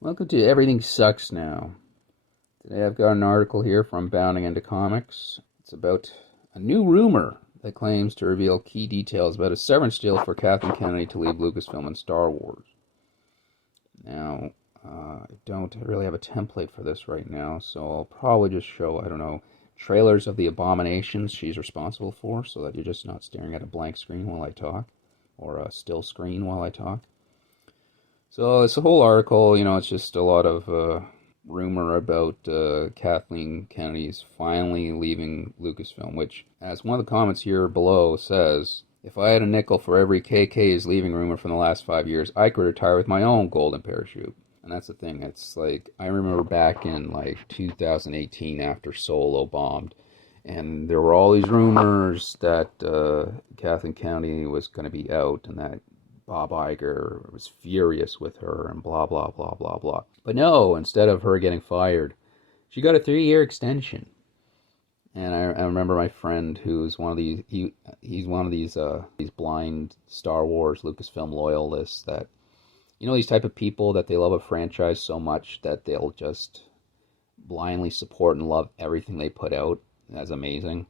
Welcome to Everything Sucks Now. Today I've got an article here from Bounding into Comics. It's about a new rumor that claims to reveal key details about a severance deal for Kathleen Kennedy to leave Lucasfilm and Star Wars. Now, I don't really have a template for this right now, so I'll probably just show, trailers of the abominations she's responsible for, so that you're just not staring at a blank screen while I talk, or a still screen while I talk. So this whole article, it's just a lot of rumor about Kathleen Kennedy's finally leaving Lucasfilm, which, as one of the comments here below says, if I had a nickel for every KK's leaving rumor from the last 5 years, I could retire with my own golden parachute. And that's the thing. It's like, I remember back in 2018 after Solo bombed, and there were all these rumors that Kathleen Kennedy was going to be out and that Bob Iger was furious with her and blah, blah, blah, blah, blah. But no, instead of her getting fired, she got a 3-year extension. And I remember my friend who's one of he's one of these blind Star Wars Lucasfilm loyalists that, these type of people that they love a franchise so much that they'll just blindly support and love everything they put out. That's amazing.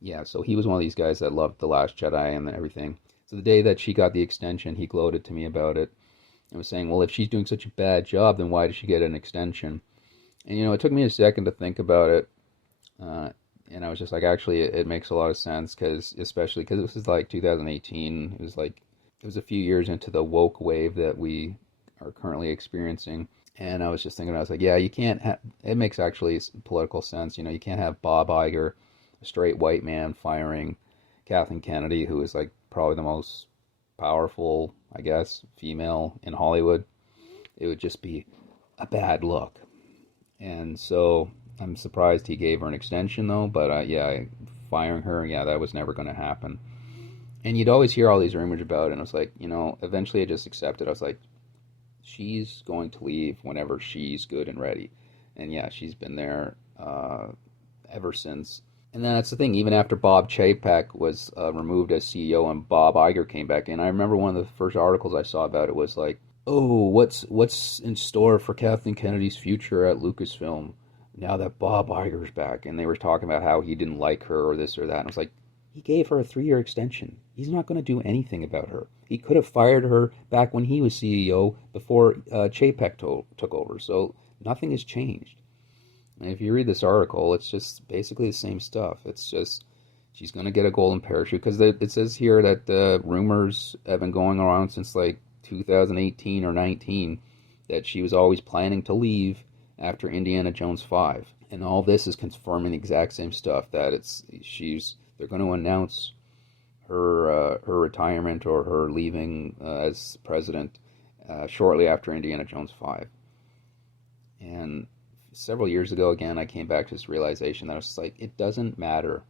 Yeah, so he was one of these guys that loved The Last Jedi and everything. So the day that she got the extension, he gloated to me about it. I was saying, well, if she's doing such a bad job, then why did she get an extension? And, it took me a second to think about it. And I was just like, actually, it makes a lot of sense, especially because this is like 2018. It was a few years into the woke wave that we are currently experiencing. And I was just thinking, I was like, yeah, you can't have, it makes actually political sense. You can't have Bob Iger, a straight white man, firing Kathleen Kennedy, who is like probably the most powerful, I guess, female in Hollywood. It would just be a bad look. And so I'm surprised he gave her an extension, though. But yeah, firing her, yeah, that was never going to happen. And you'd always hear all these rumors about it, and I was like, eventually I just accepted. I was like, she's going to leave whenever she's good and ready. And yeah, she's been there ever since. And then that's the thing, even after Bob Chapek was removed as CEO and Bob Iger came back in, I remember one of the first articles I saw about it was like, oh, what's in store for Kathleen Kennedy's future at Lucasfilm now that Bob Iger's back? And they were talking about how he didn't like her or this or that. And I was like, he gave her a 3-year extension. He's not going to do anything about her. He could have fired her back when he was CEO before Chapek took over. So nothing has changed. And if you read this article, it's just basically the same stuff. It's just she's going to get a golden parachute because it says here that rumors have been going around since like 2018 or 19 that she was always planning to leave after Indiana Jones 5. And all this is confirming the exact same stuff, that they're going to announce her retirement or her leaving as president shortly after Indiana Jones 5. And several years ago, again, I came back to this realization that I was just like, it doesn't matter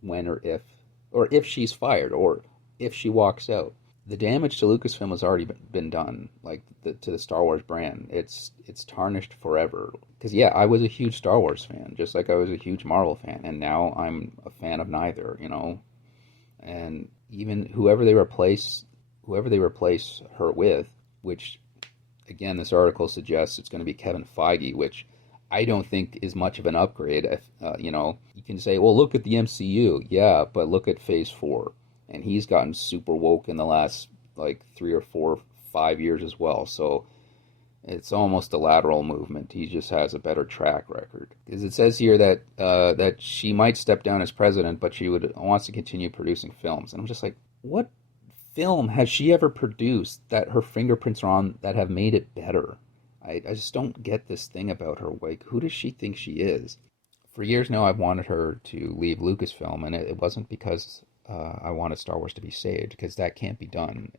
when or if she's fired or if she walks out. The damage to Lucasfilm has already been done, to the Star Wars brand. It's tarnished forever. Because yeah, I was a huge Star Wars fan, just like I was a huge Marvel fan, and now I'm a fan of neither. And even whoever they replace her with, which again, this article suggests it's going to be Kevin Feige, which I don't think is much of an upgrade. You can say, well, look at the MCU. Yeah, but look at Phase 4. And he's gotten super woke in the last, 3 or 4, 5 years as well. So it's almost a lateral movement. He just has a better track record. Because it says here that she might step down as president, but she wants to continue producing films. And I'm just like, what film has she ever produced that her fingerprints are on that have made it better? I just don't get this thing about her. Like, who does she think she is? For years now, I've wanted her to leave Lucasfilm, and it wasn't because I wanted Star Wars to be saved, because that can't be done.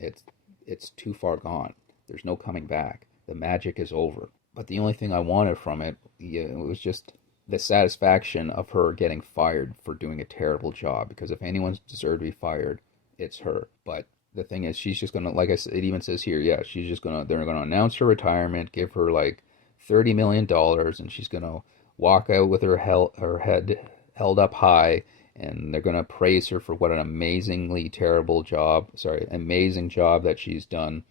It's too far gone. There's no coming back. The magic is over. But the only thing I wanted from it was just the satisfaction of her getting fired for doing a terrible job, because if anyone's deserved to be fired, it's her. But the thing is, she's just gonna, like I said, it even says here, yeah, they're gonna announce her retirement, give her like $30 million, and she's gonna walk out with her head held up high, and they're gonna praise her for what an amazing job that she's done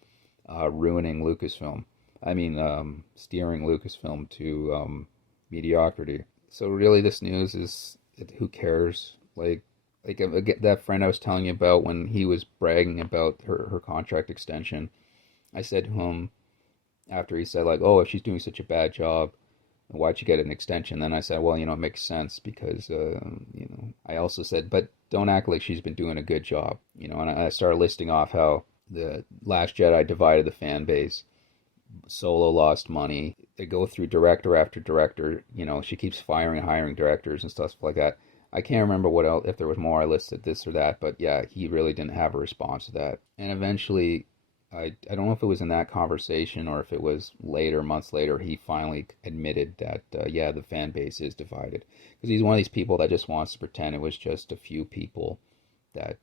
ruining Lucasfilm. steering Lucasfilm to mediocrity. So really, this news is who cares? That friend I was telling you about when he was bragging about her contract extension. I said to him after he said like, "Oh, if she's doing such a bad job, why'd you get an extension?" Then I said, "Well, it makes sense because I also said, but don't act like she's been doing a good job, And I started listing off how the Last Jedi divided the fan base. Solo lost money. They go through director after director. She keeps firing and hiring directors and stuff like that. I can't remember what else, if there was more I listed this or that, but yeah, he really didn't have a response to that. And eventually, I don't know if it was in that conversation or if it was later, months later, he finally admitted that, yeah, the fan base is divided. Because he's one of these people that just wants to pretend it was just a few people that,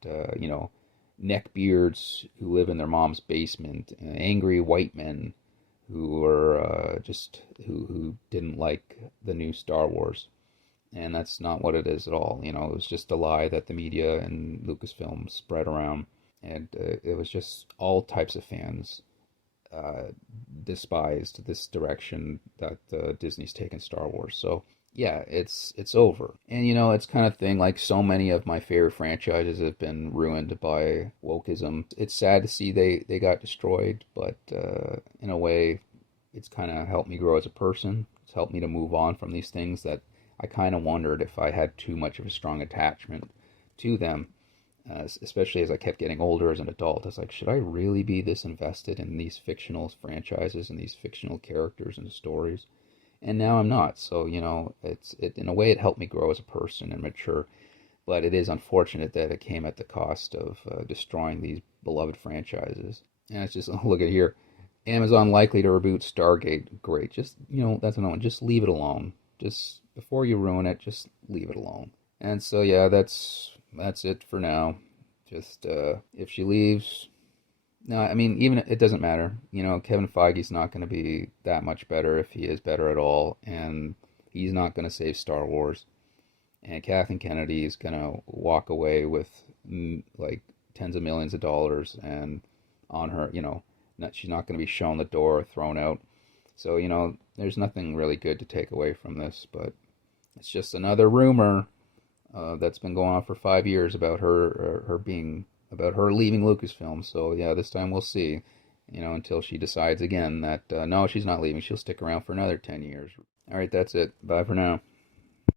neckbeards who live in their mom's basement, angry white men who were who didn't like the new Star Wars. And that's not what it is at all. It was just a lie that the media and Lucasfilm spread around. And it was just all types of fans despised this direction that Disney's taken Star Wars. So yeah, it's over. And it's kind of thing like so many of my favorite franchises have been ruined by wokeism. It's sad to see they got destroyed, but in a way, it's kind of helped me grow as a person. It's helped me to move on from these things that I kind of wondered if I had too much of a strong attachment to them. Especially as I kept getting older as an adult, I was like, should I really be this invested in these fictional franchises and these fictional characters and stories? And now I'm not. So, it in a way it helped me grow as a person and mature. But it is unfortunate that it came at the cost of destroying these beloved franchises. And it's just, look at here. Amazon likely to reboot Stargate. Great. Just, that's another one. Just leave it alone. Just, before you ruin it, just leave it alone. And so, yeah, that's it for now. Just, if she leaves, no, even it doesn't matter. Kevin Feige's not going to be that much better if he is better at all, and he's not going to save Star Wars. And Kathleen Kennedy is going to walk away with like tens of millions of dollars, and on her, she's not going to be shown the door, thrown out. So, there's nothing really good to take away from this, but it's just another rumor that's been going on for 5 years about her leaving Lucasfilm. So yeah, this time we'll see, until she decides again that no, she's not leaving. She'll stick around for another 10 years. All right, that's it. Bye for now.